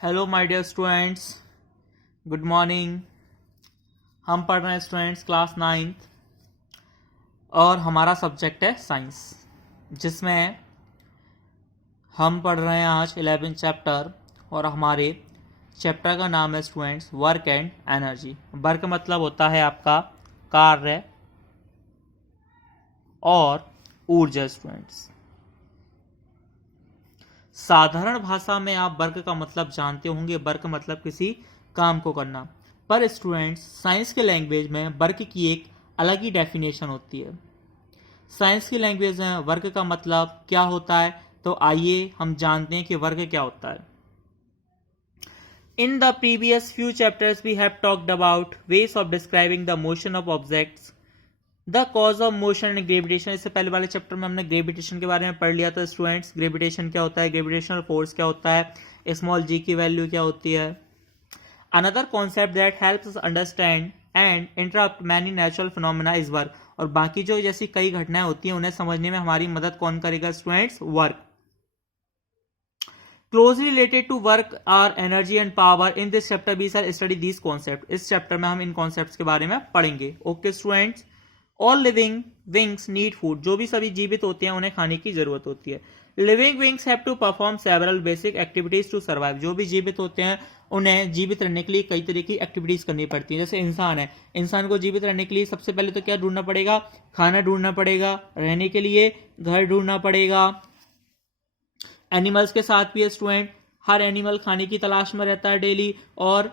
Hello my dear students, good morning. हम पढ़ रहे हैं स्टूडेंट्स क्लास 9th और हमारा सब्जेक्ट है साइंस, जिसमें हम पढ़ रहे हैं आज 11th चैप्टर। और हमारे चैप्टर का नाम है students work and energy. Work मतलब होता है आपका कार्य और ऊर्जा। स्टूडेंट्स, साधारण भाषा में आप वर्क का मतलब जानते होंगे। वर्क मतलब किसी काम को करना, पर स्टूडेंट्स साइंस के लैंग्वेज में वर्क की एक अलग ही डेफिनेशन होती है। साइंस की लैंग्वेज में वर्क का मतलब क्या होता है, तो आइए हम जानते हैं कि वर्क क्या होता है। In the previous few chapters we have talked about ways of describing the motion of objects, the cause of motion and gravitation. इससे पहले वाले चैप्टर में हमने ग्रेविटेशन के बारे में पढ़ लिया था स्टूडेंट्स। ग्रेविटेशन क्या होता है, ग्रेविटेशनल फोर्स क्या होता है, स्मॉल जी की वैल्यू क्या होती है। Another concept that helps us understand and interrupt many natural phenomena is work. और बाकी जो जैसी कई घटनाएं होती हैं उन्हें समझने में हमारी मदद कौन करेगा students, work. Closely related to work are energy and power. In this chapter we shall study this concept. इस चैप्टर में हम इन कॉन्सेप्ट्स के बारे में पढ़ेंगे। Okay students, all living beings need food. जो भी सभी जीवित होते हैं उन्हें खाने की जरूरत होती है। Living beings have to perform several basic activities to survive. जो भी जीवित होते हैं उन्हें जीवित रहने के लिए कई तरह की एक्टिविटीज करनी पड़ती है। जैसे इंसान है, इंसान को जीवित रहने के लिए सबसे पहले तो क्या ढूंढना पड़ेगा, खाना ढूंढना पड़ेगा, रहने के लिए घर ढूंढना पड़ेगा। एनिमल्स के साथ भी है स्टूडेंट, हर एनिमल खाने की तलाश में रहता है डेली। और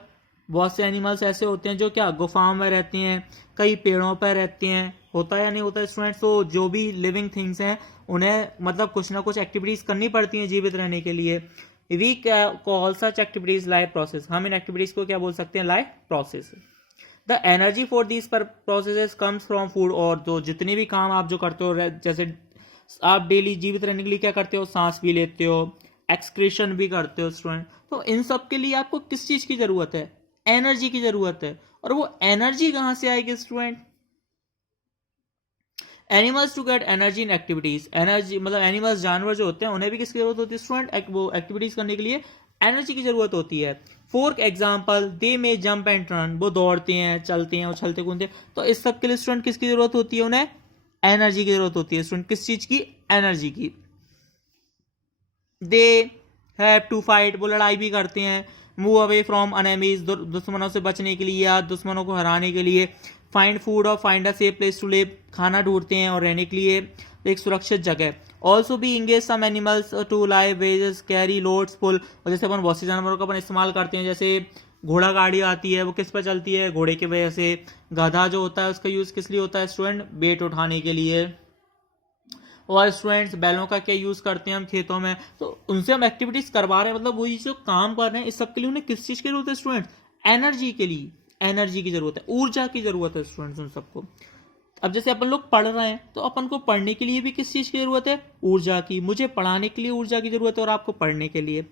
बहुत से एनिमल्स ऐसे होते हैं जो क्या गुफाओं में रहती हैं, कई पेड़ों पर रहती हैं। होता है या नहीं होता है स्टूडेंट्स? तो जो भी लिविंग थिंग्स हैं उन्हें मतलब कुछ ना कुछ एक्टिविटीज करनी पड़ती हैं जीवित रहने के लिए। We call such activities life process. हम इन एक्टिविटीज को क्या बोल सकते हैं, life process. The energy for these processes comes from food. और जो जितने भी काम आप जो करते हो, जैसे आप डेली जीवित रहने के लिए क्या करते हो, सांस भी लेते हो, एक्सक्रीशन भी करते हो स्टूडेंट। तो इन सब के लिए आपको किस चीज की जरूरत है, एनर्जी की जरूरत है। और वो एनर्जी कहां से आएगी student? Animals to get energy in activities. Energy मतलब एनिमल्स, जानवर जो होते हैं उन्हें भी किसकी जरूरत होती है स्टूडेंट, वो एक्टिविटीज करने के लिए एनर्जी की जरूरत होती है। For example they may jump and run. वो दौड़ते हैं, चलते हैं, उछलते कूदते। तो इस सब के लिए स्टूडेंट किसकी जरूरत होती है, उन्हें एनर्जी की जरूरत होती है स्टूडेंट। किस चीज की, एनर्जी की। They have to fight. वो लड़ाई भी करते हैं। Move away from enemies. दुश्मनों से बचने के लिए या दुश्मनों को हराने के लिए। फाइंड फूड और find a safe place to live. खाना ढूंढते हैं और रहने के लिए एक सुरक्षित जगह। ऑल्सो भी इंगेज सम एनिमल्स टू लाइव वेजेस कैरी लोड्स पुल। और जैसे अपन बहुत से जानवरों का अपन इस्तेमाल करते हैं, जैसे घोड़ा गाड़ी आती है, वो किस पर चलती है, घोड़े की वजह से। गधा जो होता है उसका यूज किस लिए होता है स्टूडेंट, वेट उठाने के लिए। और स्टूडेंट्स बैलों का क्या यूज करते हैं हम खेतों में। तो उनसे हम एक्टिविटीज करवा रहे हैं, मतलब वही जो काम कर रहे हैं, इस सब के लिए उन्हें किस चीज की जरूरत है स्टूडेंट्स, एनर्जी के लिए एनर्जी की जरूरत है, ऊर्जा की जरूरत है स्टूडेंट्स उन सबको। अब जैसे अपन लोग पढ़ रहे हैं तो अपन को पढ़ने के लिए भी किस चीज की जरूरत है, ऊर्जा की। मुझे पढ़ाने के लिए ऊर्जा की जरूरत है और आपको पढ़ने के लिए।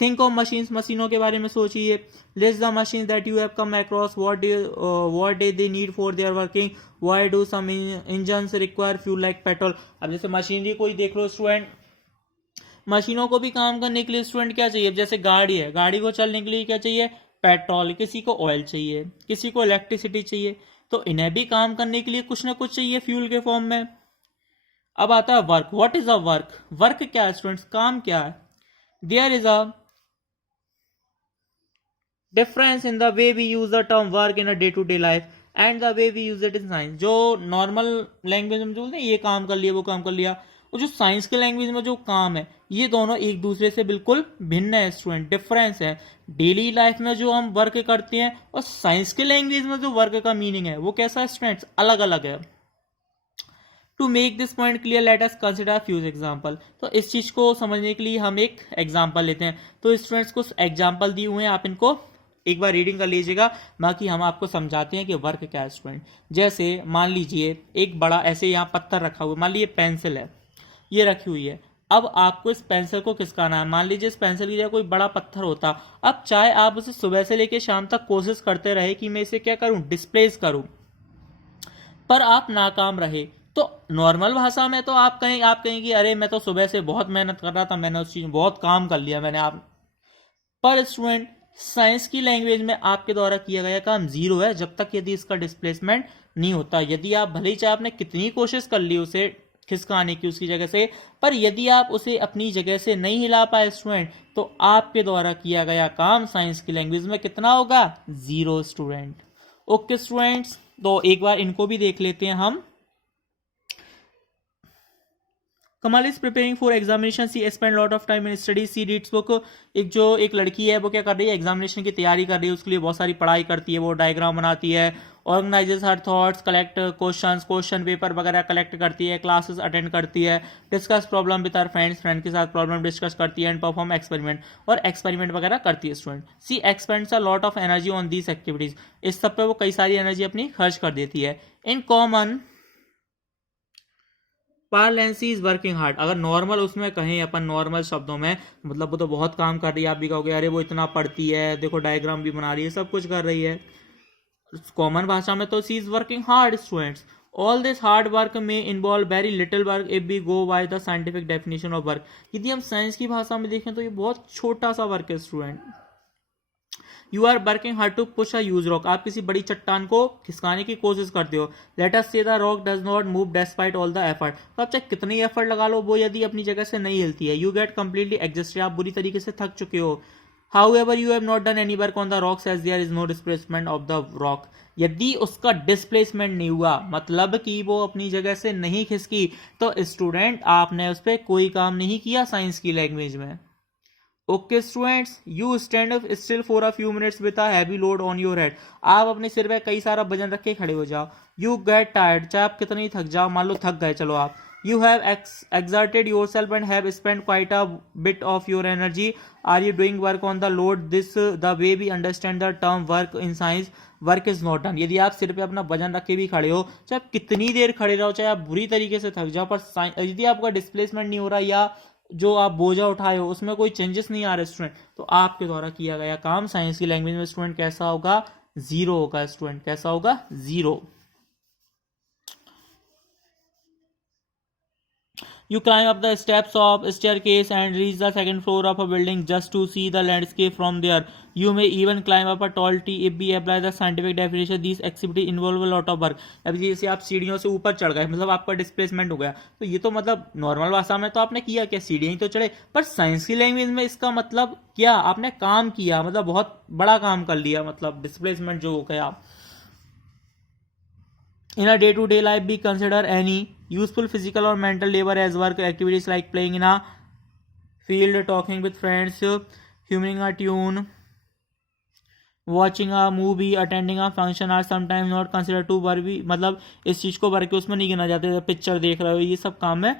Think of machines. मशीनों के बारे में सोचिए। List the machine that you have come across, what do they need for their working, why do some engines require fuel like petrol. अब जैसे मशीनरी को ही देख लो स्टूडेंट, मशीनों को भी काम करने के लिए स्टूडेंट क्या चाहिए। जैसे गाड़ी है, गाड़ी को चलने के लिए क्या चाहिए, पेट्रोल। किसी को ऑयल चाहिए, किसी को इलेक्ट्रिसिटी चाहिए। तो इन्हें भी काम करने के लिए कुछ ना कुछ चाहिए फ्यूल के फॉर्म में। अब आता है work. What is a work? Work क्या है स्टूडेंट्स, काम क्या है? There is a difference in the way we use the term work in a day to day life and the way we use it in science। जो normal language में बोलते हैं ये काम कर लिया, वो काम कर लिया, और जो साइंस के लैंग्वेज में जो काम है, ये दोनों एक दूसरे से बिल्कुल भिन्न है स्टूडेंट, डिफरेंस है। डेली लाइफ में जो हम वर्क करते हैं और साइंस के लैंग्वेज में जो वर्क का मीनिंग है वो कैसा है स्टूडेंट्स, अलग अलग है। To make this point clear let us consider few example. तो इस चीज को समझने के लिए हम एक एग्जाम्पल लेते हैं। तो स्टूडेंट्स को एग्जाम्पल दिए हुए हैं, आप इनको एक बार रीडिंग कर लीजिएगा, बाकी हम आपको समझाते हैं कि वर्क क्या है स्टूडेंट। जैसे मान लीजिए एक बड़ा ऐसे यहाँ पत्थर रखा हुआ, मान लीजिए पेंसिल है, ये रखी हुई है। अब आपको इस पेंसिल को किसकाना है, मान लीजिए इस पेंसिल की जगह कोई बड़ा पत्थर होता। अब चाहे आप उसे सुबह से लेकर शाम तक कोशिश करते रहे कि मैं इसे क्या करूं, डिस्प्लेस करूं, पर आप नाकाम रहे। तो नॉर्मल भाषा में तो आप कहें कि अरे मैं तो सुबह से बहुत मेहनत कर रहा था, मैंने उस चीज में बहुत काम कर लिया मैंने। आप पर स्टूडेंट साइंस की लैंग्वेज में आपके द्वारा किया गया काम 0 है जब तक यदि इसका डिस्प्लेसमेंट नहीं होता। यदि आप भले ही चाहे आपने कितनी कोशिश कर ली उसे खिसकाने की उसकी जगह से, पर यदि आप उसे अपनी जगह से नहीं हिला पाए स्टूडेंट, तो आपके द्वारा किया गया काम साइंस की लैंग्वेज में कितना होगा? 0 स्टूडेंट। ओके स्टूडेंट्स, तो एक बार इनको भी देख लेते हैं हम। Kamal is preparing for examination, she spend lot of time in study, she reads book. एक लड़की है वो क्या कर रही है? एग्जामिनेशन की तैयारी कर रही है, उसके लिए बहुत सारी पढ़ाई करती है, वो डायग्राम बनाती है, organizes her thoughts, collect question paper वगैरह कलेक्ट करती है, क्लासेस अटेंड करती है, discuss problem with her friend के साथ प्रॉब्लम डिस्कस करती है, एंड परफॉर्म एक्सपेरिमेंट, और एक्सपेरिमेंट वगैरह करती है student. She expends a lot of energy on these activities, इस सब पे वो कई सारी एनर्जी अपनी खर्च कर देती है। In common parlance is working hard, अगर नॉर्मल उसमें कहें अपन नॉर्मल शब्दों में, मतलब वो तो बहुत काम कर रही है, आप भी कहोगे अरे वो इतना पढ़ती है, देखो डायग्राम भी बना रही है, सब कुछ कर रही है। कॉमन भाषा में तो she is working hard students. All this hard work में involve very little work if we go by the scientific definition of work. यदि हम साइंस की भाषा में देखें तो ये बहुत छोटा सा वर्क है student. You are working hard to push a huge rock, आप किसी बड़ी चट्टान को खिसकाने की कोशिश करते हो। लेट अस से the rock does not move despite all the effort, तो आप चाहे कितनी एफर्ट लगा लो वो यदि अपनी जगह से नहीं हिलती है। यू गेट कंप्लीटली एग्जॉस्टेड, आप बुरी तरीके से थक चुके हो। However, you have not done any work on the rocks as there is no displacement of the rock. यदि उसका डिस्प्लेसमेंट नहीं हुआ, मतलब कि वो अपनी जगह से नहीं खिसकी, तो स्टूडेंट आपने उस पर कोई काम नहीं किया साइंस की लैंग्वेज में। Okay students, you stand up still for a few minutes with a heavy load on your head, आप अपने सिर पे कई सारा वजन रख के खड़े हो जाओ। यू गेट टायर्ड, चाहे आप कितनी थक जाओ, मान लो थक गए चलो आप। You have exerted yourself and have spent quite a bit of your energy. Are you doing work on the load? This the way we understand the term work in science. Work is not done. यदि आप सिर पे अपना वजन रख के भी खड़े हो, चाहे आप कितनी देर खड़े रहो, चाहे आप बुरी तरीके से थक जाओ, पर यदि आपका डिस्प्लेसमेंट नहीं हो रहा या जो आप बोझा उठाए हो उसमें कोई चेंजेस नहीं आ रहे स्टूडेंट, तो आपके द्वारा किया गया काम साइंस की लैंग्वेज में स्टूडेंट कैसा होगा? 0 होगा स्टूडेंट। कैसा होगा? 0। You climb up the steps of a staircase and reach the second floor of a building just to see the landscape from there. You may even climb up a tall tree if we apply the scientific definition. These activities involve a lot of work. अब जैसे आप सीढ़ियों से ऊपर चढ़ गए, मतलब आपका डिस्प्लेसमेंट हो गया, तो ये तो मतलब नॉर्मल भाषा में तो आपने किया क्या? सीढ़ियां ही तो चढ़े। पर साइंस की लैंग्वेज में इसका मतलब क्या? आपने काम किया, मतलब बहुत बड़ा काम कर लिया, मतलब डिस्प्लेसमेंट जो हो गया। In a day-to-day life, we consider any useful physical or mental labor as work. Activities like playing in a field, talking with friends, humming a tune, watching a movie, attending a function are sometimes not considered to work. मतलब इस चीज़ को work के उसमें नहीं गिना जाता। Picture देख रहे हो, ये सब काम में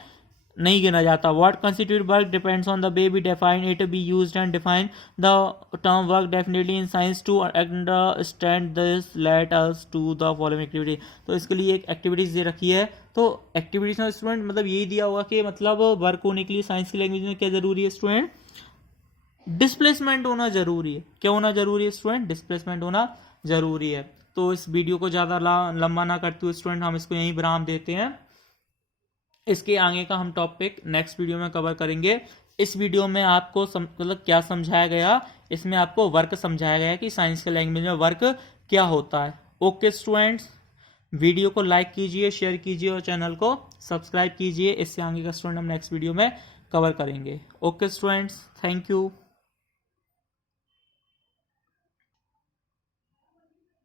नहीं गिना जाता। What constitute work depends on the way we define it. We used and define the term work definitely in science to understand this. Let us do the following activity. तो इसके लिए एक एक्टिविटीज दे रखी है, तो एक्टिविटीज में student मतलब यही दिया होगा कि मतलब वर्क होने के लिए साइंस की लैंग्वेज में क्या जरूरी है स्टूडेंट? डिस्प्लेसमेंट होना जरूरी है। क्या होना जरूरी है स्टूडेंट? डिस्प्लेसमेंट होना जरूरी है। तो इस वीडियो को ज़्यादा लंबा ना करते हुए स्टूडेंट हम इसको यहीं विराम देते हैं। इसके आगे का हम टॉपिक नेक्स्ट वीडियो में कवर करेंगे। इस वीडियो में आपको मतलब क्या समझाया गया? इसमें आपको वर्क समझाया गया कि साइंस के लैंग्वेज में वर्क क्या होता है। ओके स्टूडेंट्स, वीडियो को लाइक कीजिए, शेयर कीजिए और चैनल को सब्सक्राइब कीजिए। इससे आगे का स्टूडेंट हम नेक्स्ट वीडियो में कवर करेंगे। Okay students, thank you.